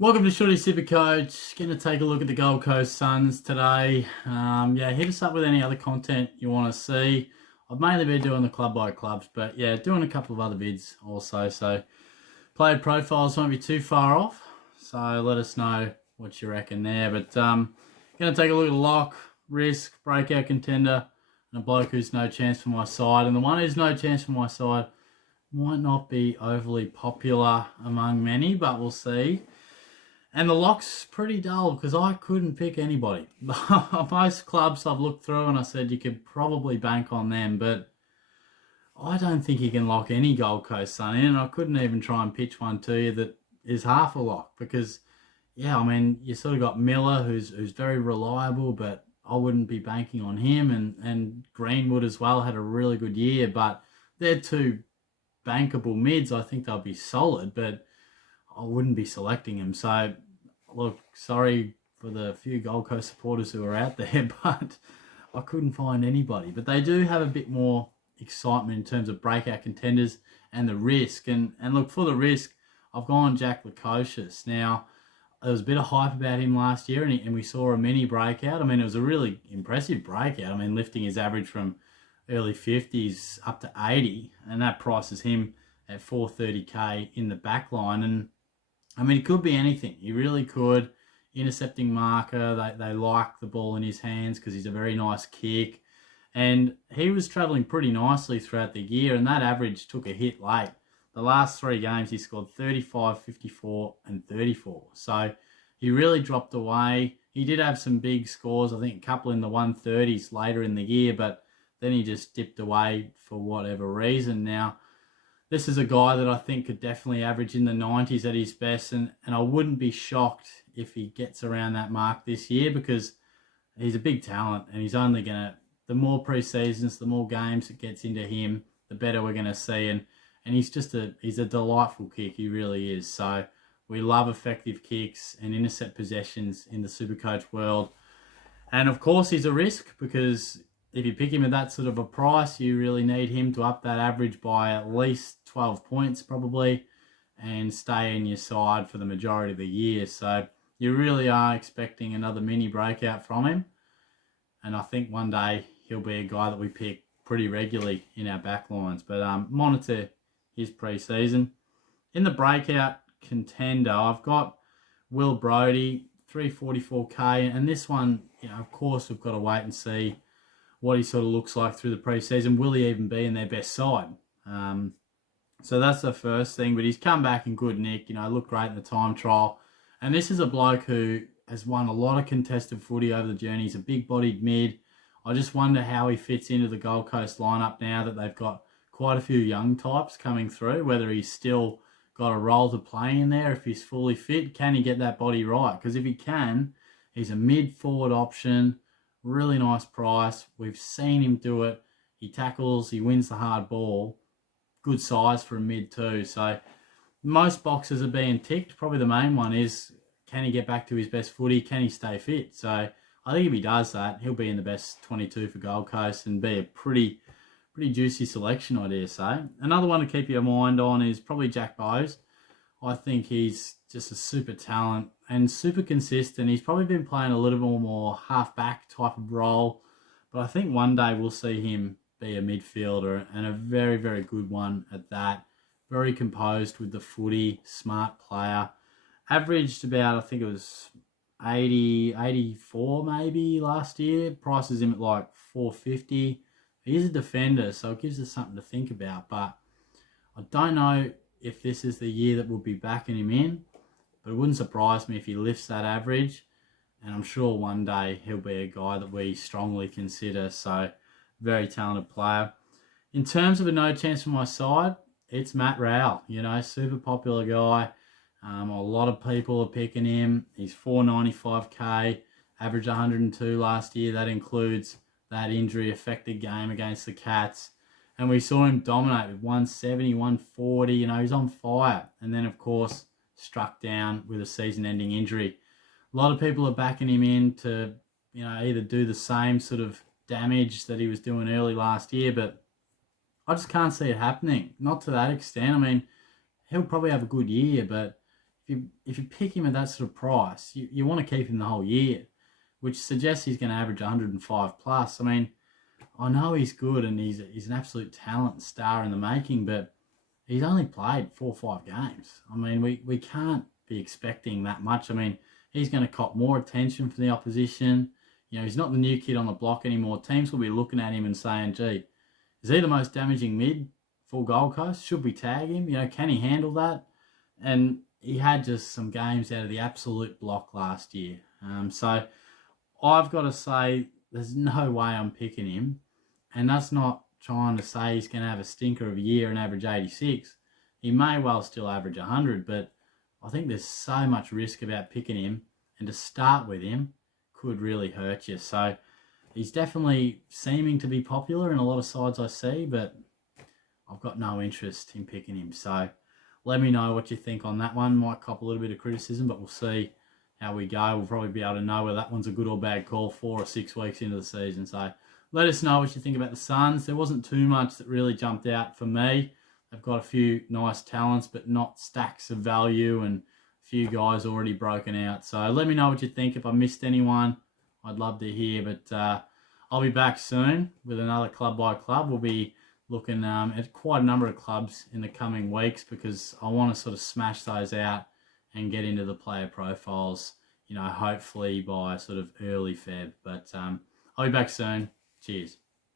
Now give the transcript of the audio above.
Welcome to Shorty Super Coach. Going to take a look at the Gold Coast Suns today. Hit us up with any other content you want to see. I've mainly been doing the club by clubs, but yeah, doing a couple of other vids also. So player profiles won't be too far off. So let us know what you reckon there. But going to take a look at the lock, risk, breakout contender, and a bloke who's no chance for my side. And the one who's no chance for my side might not be overly popular among many, but we'll see. And the lock's pretty dull because I couldn't pick anybody. Most clubs I've looked through and I said you could probably bank on them, but I don't think you can lock any Gold Coast Sun in. And I couldn't even try and pitch one to you that is half a lock because, you sort of got Miller who's very reliable, but I wouldn't be banking on him. And Greenwood as well had a really good year, but they're two bankable mids. I think they'll be solid, but I wouldn't be selecting him. So, look, sorry for the few Gold Coast supporters who are out there, but I couldn't find anybody. But they do have a bit more excitement in terms of breakout contenders and the risk. And look, for the risk, I've gone Jack Lukosius. Now, there was a bit of hype about him last year, and we saw a mini breakout. It was a really impressive breakout. Lifting his average from early 50s up to 80, and that prices him at 430k in the back line. And it could be anything. He really could. Intercepting marker. They like the ball in his hands because he's a very nice kick. And he was travelling pretty nicely throughout the year, and that average took a hit late. The last three games, he scored 35, 54, and 34. So he really dropped away. He did have some big scores, I think a couple in the 130s later in the year, but then he just dipped away for whatever reason. Now, this is a guy that I think could definitely average in the 90s at his best, and I wouldn't be shocked if he gets around that mark this year because he's a big talent, and he's only going to, the more pre-seasons, the more games it gets into him, the better we're going to see, and he's a delightful kick, he really is. So we love effective kicks and intercept possessions in the Supercoach world. And of course he's a risk because if you pick him at that sort of a price, you really need him to up that average by at least 12 points probably and stay in your side for the majority of the year. So you really are expecting another mini breakout from him. And I think one day he'll be a guy that we pick pretty regularly in our backlines. But monitor his pre-season. In the breakout contender, I've got Will Brodie, 344k. And this one, of course, we've got to wait and see what he sort of looks like through the pre-season. Will he even be in their best side? So that's the first thing. But he's come back in good nick. Looked great in the time trial. And this is a bloke who has won a lot of contested footy over the journey. He's a big-bodied mid. I just wonder how he fits into the Gold Coast lineup now that they've got quite a few young types coming through, whether he's still got a role to play in there, if he's fully fit. Can he get that body right? Because if he can, he's a mid-forward option. Really nice price. We've seen him do it. He tackles, he wins the hard ball. Good size for a mid too. So most boxes are being ticked. Probably the main one is, can he get back to his best footy? Can he stay fit? So I think if he does that, he'll be in the best 22 for Gold Coast and be a pretty juicy selection, I dare say. Another one to keep your mind on is probably Jack Bowes. I think he's just a super talent and super consistent. He's probably been playing a little more half-back type of role, but I think one day we'll see him be a midfielder and a very, very good one at that. Very composed with the footy, smart player. Averaged about, I think it was 80, 84 maybe last year. Prices him at like 450. He's a defender, so it gives us something to think about, but I don't know if this is the year that we'll be backing him in, but it wouldn't surprise me if he lifts that average, and I'm sure one day he'll be a guy that we strongly consider. So very talented player. In terms of a no chance for my side, it's Matt Rowell, super popular guy. A lot of people are picking him. He's 495k, averaged 102 last year. That includes that injury-affected game against the Cats. And we saw him dominate with 170, 140. He's on fire. And then, of course, struck down with a season-ending injury. A lot of people are backing him in to, either do the same sort of damage that he was doing early last year, but I just can't see it happening. Not to that extent. He'll probably have a good year, but if if you pick him at that sort of price, you want to keep him the whole year, which suggests he's going to average 105 plus. I mean, I know he's good and he's an absolute talent star in the making, but he's only played 4 or 5 games. I mean, we can't be expecting that much. I mean, he's going to cop more attention from the opposition. He's not the new kid on the block anymore. Teams will be looking at him and saying, gee, is he the most damaging mid for Gold Coast? Should we tag him? Can he handle that? And he had just some games out of the absolute block last year. So I've got to say there's no way I'm picking him. And that's not trying to say he's going to have a stinker of a year and average 86. He may well still average 100, but I think there's so much risk about picking him. And to start with him could really hurt you. So he's definitely seeming to be popular in a lot of sides I see, but I've got no interest in picking him. So let me know what you think on that one. Might cop a little bit of criticism, but we'll see how we go. We'll probably be able to know whether that one's a good or bad call 4 or 6 weeks into the season. So let us know what you think about the Suns. There wasn't too much that really jumped out for me. They've got a few nice talents, but not stacks of value, and a few guys already broken out. So let me know what you think. If I missed anyone, I'd love to hear. But I'll be back soon with another club by club. We'll be looking at quite a number of clubs in the coming weeks because I want to sort of smash those out and get into the player profiles, hopefully by sort of early Feb. But I'll be back soon. Cheers.